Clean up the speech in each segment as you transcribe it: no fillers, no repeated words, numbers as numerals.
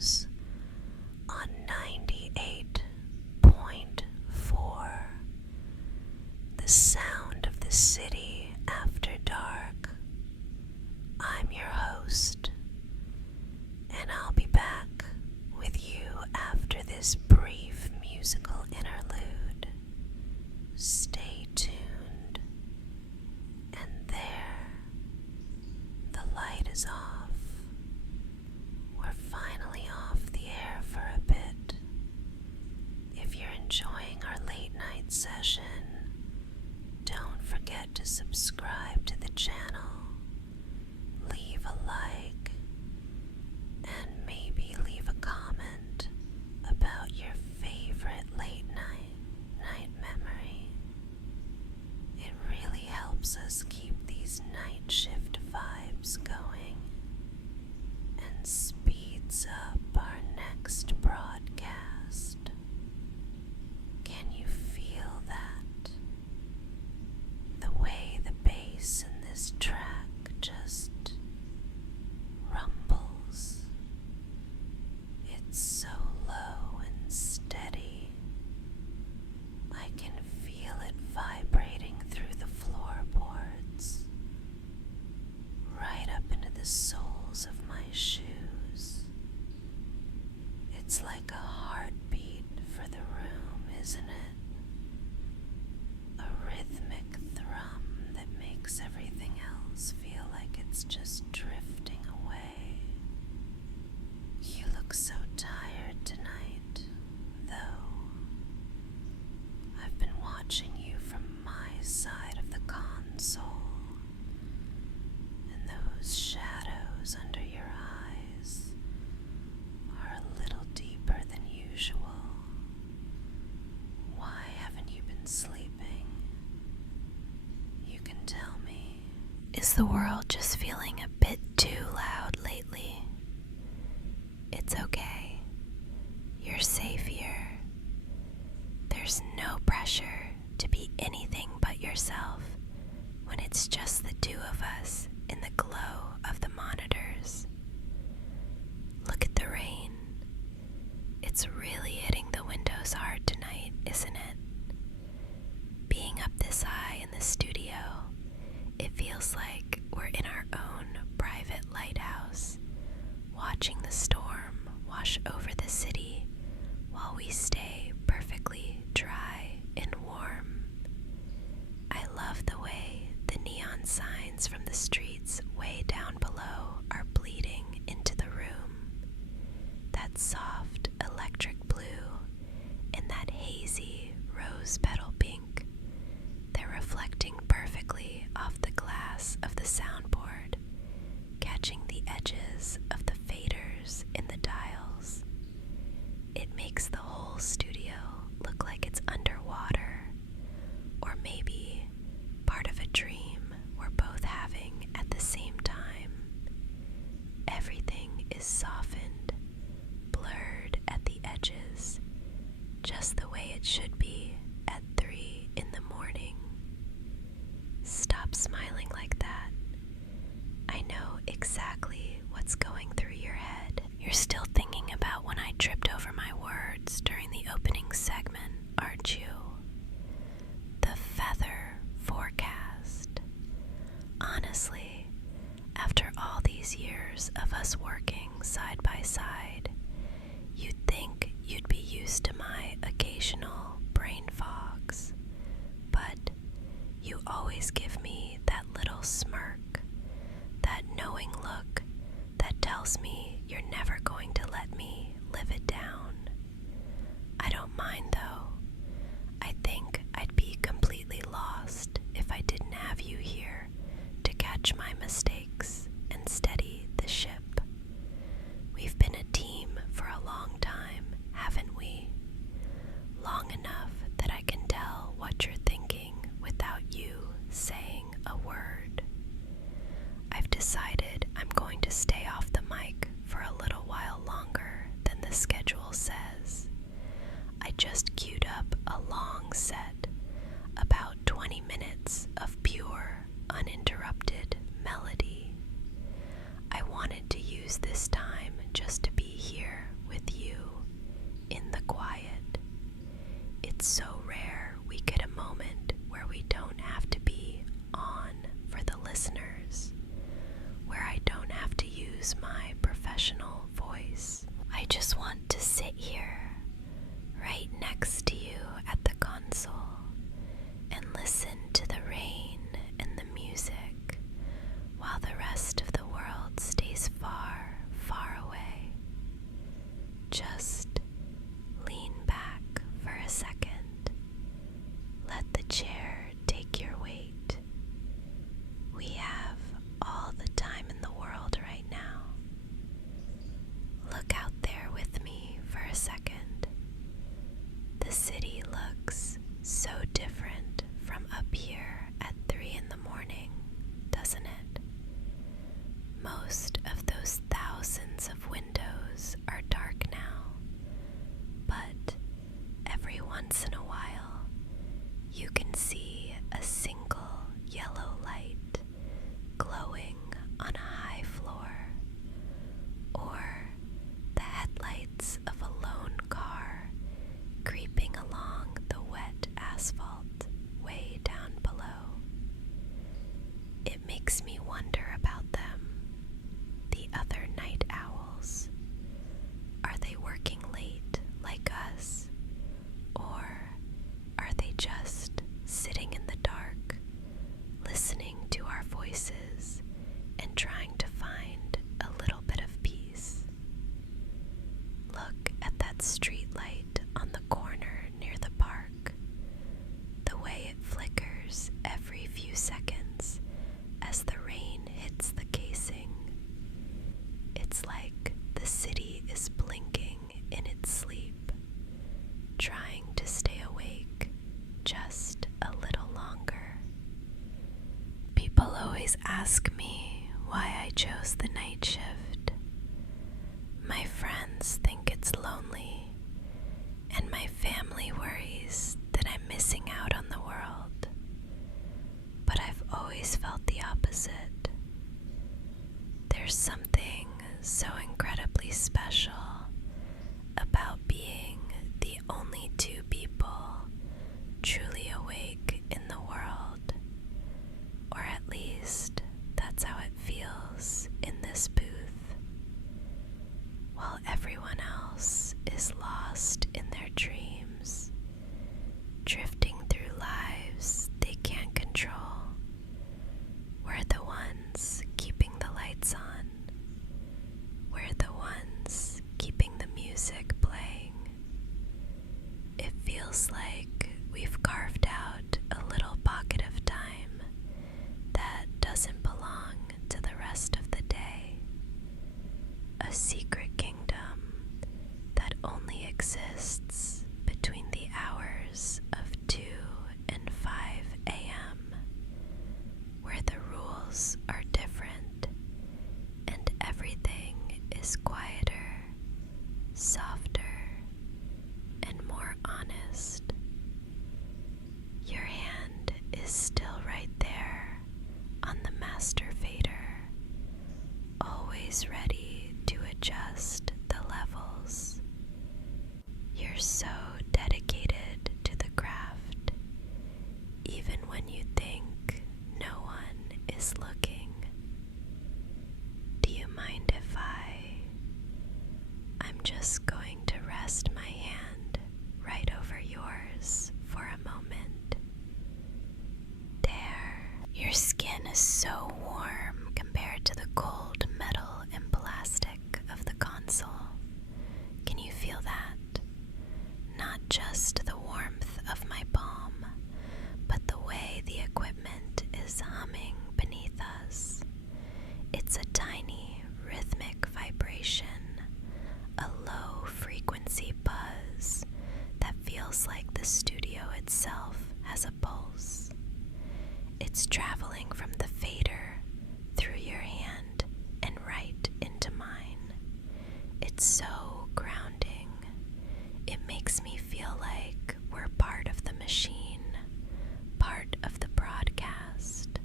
Shadows on 98.4, the sound of the city after dark. I'm your host, and I'll be back with you after this brief musical interlude. Stay tuned. And there, the light is off. We're finally off the air for a bit. If you're enjoying our late night session, don't forget to subscribe to the channel, leave a like, and maybe leave a comment about your favorite late night memory. It really helps us keep these night shift vibes going and speeds up our next broadcast. Can you feel that? The way the bass in this track just rumbles. It's so low and steady. I can feel it vibrating through the floorboards, right up into the soles of my shoes. It's like a heartbeat for the room, isn't it? A rhythmic thrum that makes everything else feel like it's just drifting away. You look so tired tonight, though. I've been watching you from my side of the console, and those shadows under your eyes are a little deeper than usual. Why haven't you been sleeping? You can tell me. Is the world just feeling a bit too loud lately? It's okay. You're safe here. There's no pressure to be anything but yourself when it's just the two of us in the glow of the monitors. Look at the rain. It's really hitting the windows hard tonight, isn't it? Being up this high in the studio, it feels like we're in our own private lighthouse, watching the storm wash over the city while we stay perfectly dry and warm. I love the way the neon signs from the streets way down below are bleeding into the room. That soft electric blue and that hazy rose petal pink, they're reflecting perfectly off the glass of the soundboard, catching the edges of the faders in the dials. It makes the whole studio look like it's underwater, or maybe part of a dream we're both having at the same time. Everything is softened, blurred at the edges, just the way it should be at 3 in the morning. Stop smiling like that. I know exactly what's going through your head. You're still thinking about when I tripped over my words during the opening segment, aren't you? The feather forecast. Honestly, after all these years of us working side by side, you'd think you'd be used to my occasional brain fogs. But you always give me that little smirk, that knowing look that tells me you're never going to let me live it down. I don't mind though. I think I'd be completely lost if I didn't have you here to catch my mistakes and steady the ship. We've been a team for a long time, haven't we? Long enough that I can tell what you're thinking without you saying a word. I've decided I'm going to stay off the mic for a little while longer than the schedule says. I just queued up a long set, about 20 minutes of pure, uninterrupted melody. I wanted to use this time just to be here use my professional voice. I just want to sit here, right next to you at the console, and listen to the rain and the music while the rest of the world stays far, far away. Just lean back for a second. Let the chair take your weight. We have all the time in the world right now. Look out there with me for a second. The city looks so different from up here at 3 in the morning, doesn't it? Most of those thousands of windows are dark now, but every once in a while you can see a single yellow light glowing on a high floor, or the headlights of a lone car creeping along the wet asphalt way down below. It makes me wonder about them, the other night owls. Are they working late like us, or are they just sitting in the dark, listening to our voices and trying to find a little bit of peace? Look at that street light on the corner near the park, the way it flickers every few seconds as the rain hits the casing. It's like the city is blinking in its sleep, trying to stay awake just a little longer. People always ask me why I chose the night shift. My friends think it's lonely, and my family worries that I'm missing out on the world. But I've always felt the opposite. There's something so incredibly special about being the only two people truly awake in the world, or at least that's how it feels in this booth. While everyone else is lost in their dreams, drifting through lives they can't control, we're the ones keeping the lights on. We're the ones keeping the music playing. It feels like we've carved out a little pocket of time that doesn't belong to the rest of the day. A secret kingdom that only exists between the hours of 2 and 5 a.m., where the rules are different and everything is quieter, softer, and more honest. Your hand is still right there on the master fader, always ready to adjust the levels. You're so dedicated to the craft, even when you think no one is looking. Do you mind if I'm just going to rest my hand right over yours for a moment? There. Your skin is so warm compared to the cold metal and plastic of the console. Can you feel that? Not just the warmth of my palm, but the way the equipment is humming beneath us. It's a tiny rhythmic vibration, a low frequency buzz that feels like the studio itself has a pulse. It's traveling from the fader through your hand and right into mine. It's so grounding. It makes me feel like we're part of the machine, part of the broadcast.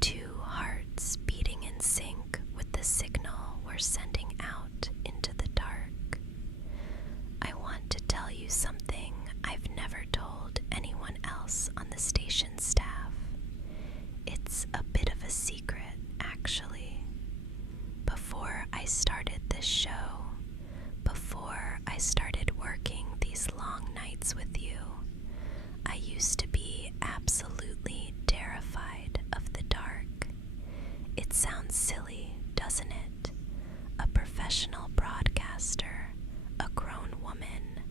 Two hearts beating in sync with the signal we're sending out into the dark. I want to tell you something I've never told anyone else on the station staff. It's a bit of a secret, actually. Before I started this show, before I started working these long nights with you, I used to be absolutely terrified of the dark. It sounds silly, doesn't it? A professional broadcaster, a grown woman,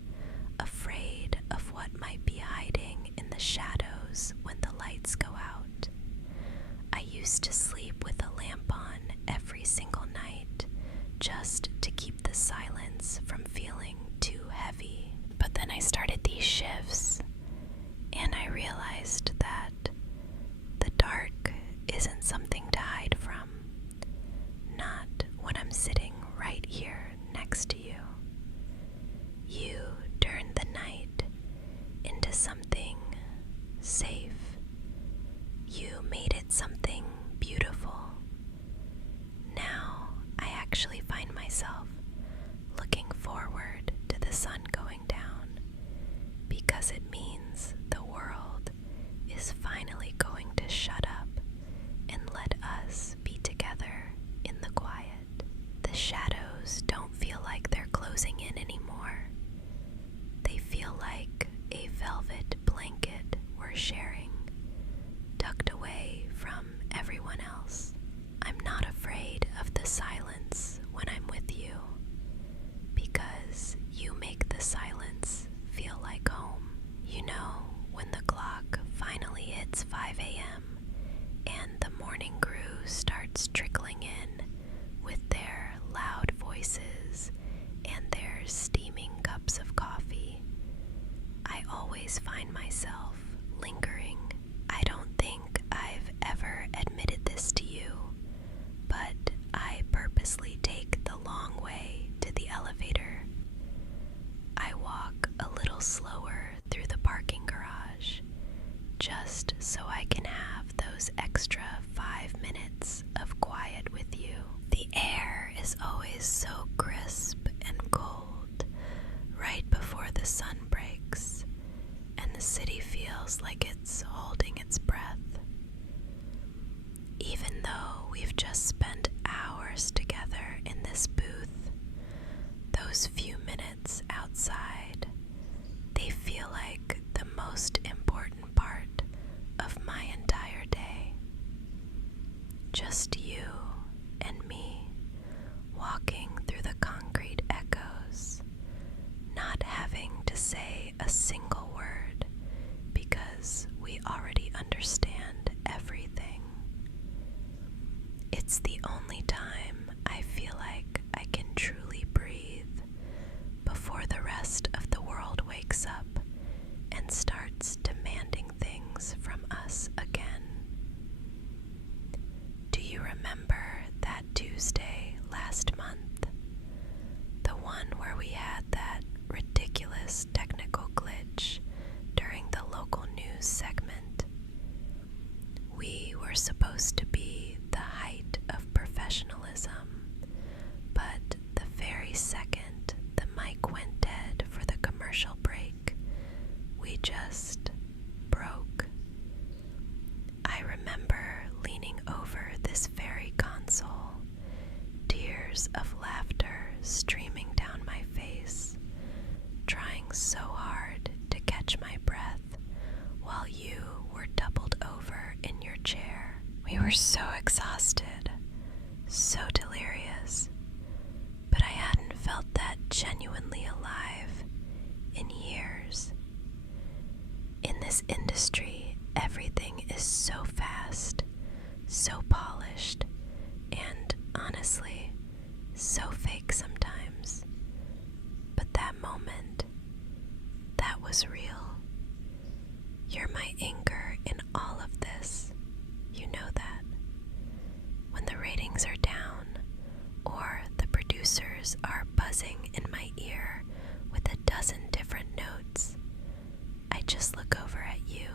afraid of what might be hiding in the shadows when the lights go out. I used to sleep with a lamp on every single night, just to keep the silence from feeling too heavy. But then I started these shifts, and I realized that the dark isn't something to hide from. Not when I'm sitting right here next to you. You turned the night into something safe. You made it something beautiful. Now I actually find myself looking forward to the sun going down, because it means the world is finally going to shut up and let us be together in the quiet. The shadows don't feel like they're closing in anymore. They feel like a velvet blanket we're sharing, tucked away from everyone else. I'm not afraid of the silence when I'm with you, because you make the silence feel like home. You know, when the clock finally hits 5 a.m. and the morning crew starts trickling in with their loud voices and their steaming cups of coffee, I always find myself lingering. I don't think I've ever admitted this to you, but I purposely take the long way to the elevator. I walk a little slower through the parking garage, just so I can have those extra 5 minutes of quiet with you. The air is always so crisp and cold right before the sun breaks, and the city feels like it's holding its breath. Even though we've just spent hours together in this booth, those few minutes outside, they feel like the most important part of my entire day. Just you and me, walking through the concrete echoes, not having to say a single word, because we already understand everything. It's the only time I feel like I can truly breathe before the rest of the world wakes up and starts demanding things from us again. Do you remember that Tuesday last month? The one where we had that ridiculous technical glitch during the local news segment. We were supposed to be the height of professionalism, but the very second the mic went dead for the commercial break, we just broke. I remember leaning over this very console, tears of laughter streaming down my face, trying so hard to catch my breath while you were doubled over in your chair. We were so exhausted, so delirious, but I hadn't felt that genuinely alive in years. In this industry, everything is so fast, so polished, and honestly, so fake sometimes. But that moment, that was real. You're my anchor in all of this. You know that. When the ratings are down, or the producers are buzzing in my ear with a dozen different notes, I just look over at you.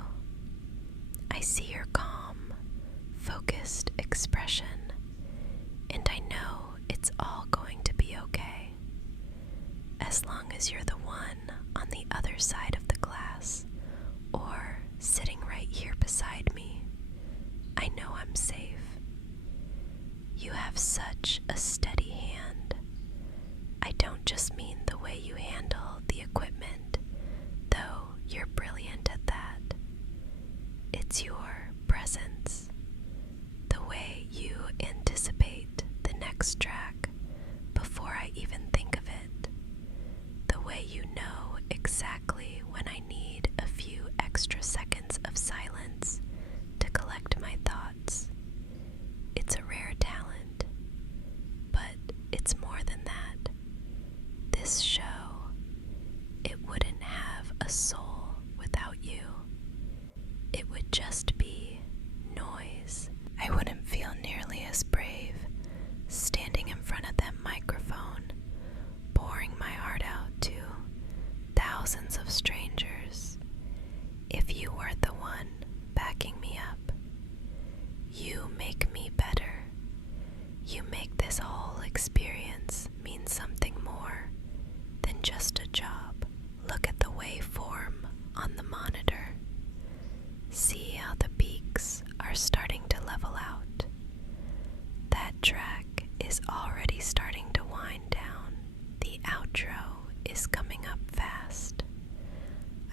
I see your calm, focused expression, and I know it's all going to be okay. As long as you're the one on the other side of the glass, or sitting right here beside me, I know I'm safe. You have such a steady hand don't just mean the way you handle the equipment, though you're brilliant at that. It's your presence, the way you anticipate the next track before I even think of it, the way you know exactly when I need a few extra seconds of silence to collect my thoughts. It's a rare talent, but it's more than that. This show, it wouldn't have a soul without you. It would just be noise. I wouldn't feel nearly as brave standing in front of that microphone, pouring my heart out to thousands of strangers, if you were the one backing me up. You make me better. You make this whole experience mean something more than just a job. Look at the waveform on the monitor. See how the peaks are starting to level out. That track is already starting to wind down. The outro is coming up fast.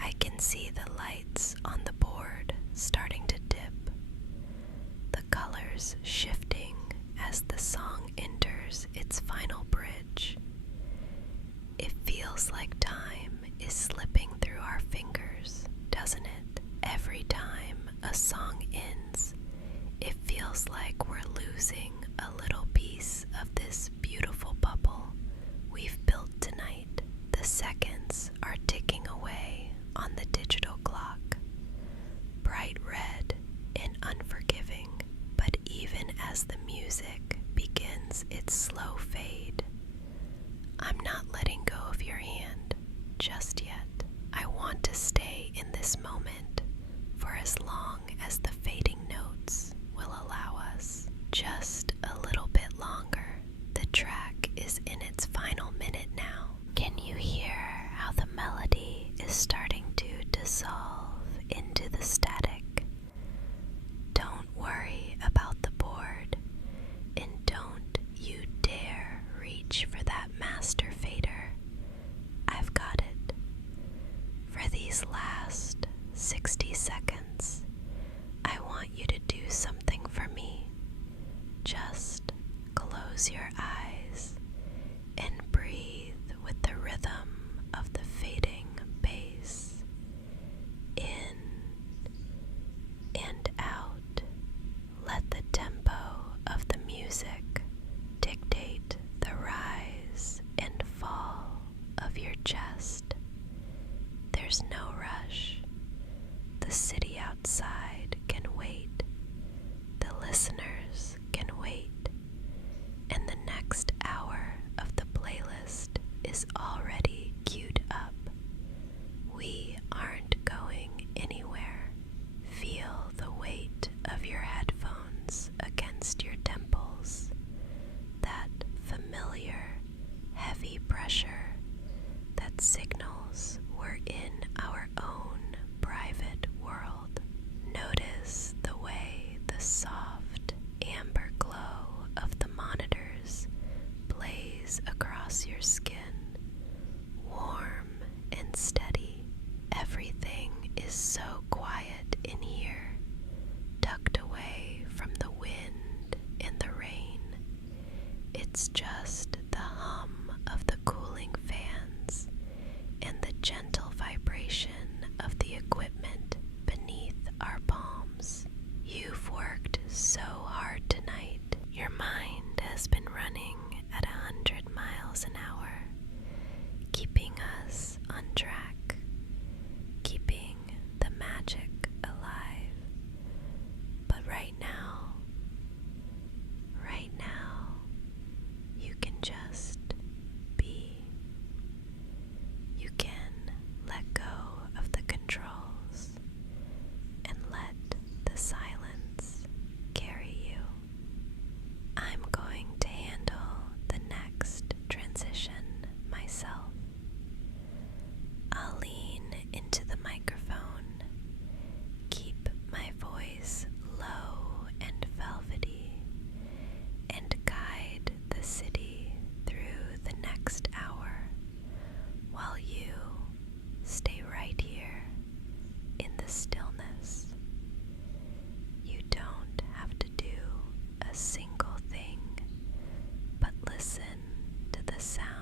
I can see the lights on the board starting to dip, the colors shifting as the song enters its final bridge. It feels like time is slipping through our fingers, doesn't it? Every time a song ends, it feels like we're losing a little piece of this beautiful bubble we've built tonight. The seconds are ticking away on the digital clock, bright red and unforgiving. But even as the music begins its slow fade, I'm not letting go of your hand just yet. I want to stay in this moment for as long as the fading notes will allow us. Just a little bit longer. The track is in its final minute now. Can you hear how the melody is starting to dissolve into the static? Don't worry about the board, and don't you dare reach for that master fader. I've got it. For these last 60 seconds, I want you to do something for me. Just close your eyes and breathe with the rhythm of the fading bass. In and out. Let the tempo of the music dictate the rise and fall of your chest. There's no rush. The city outside can wait. The listeners can wait. And the next hour of the playlist is already queued up. We aren't going anywhere. Feel the weight of your headphones against your temples. That familiar, heavy pressure that signals we're in our own private world. Notice the way the soft amber glow of the monitors plays across your skin, warm and steady. Everything is so quiet in here, tucked away from the wind and the rain. It's just the hum of the cooling fans and the gentle vibration of the equipment beneath our palms. You've worked so hard tonight. Your mind has been running at 100 miles an hour, keeping us on track, keeping the magic alive. But right now, you can just be. You can let go of the controls and let the silence carry you. I'm going to handle the next transition myself. I'll sound.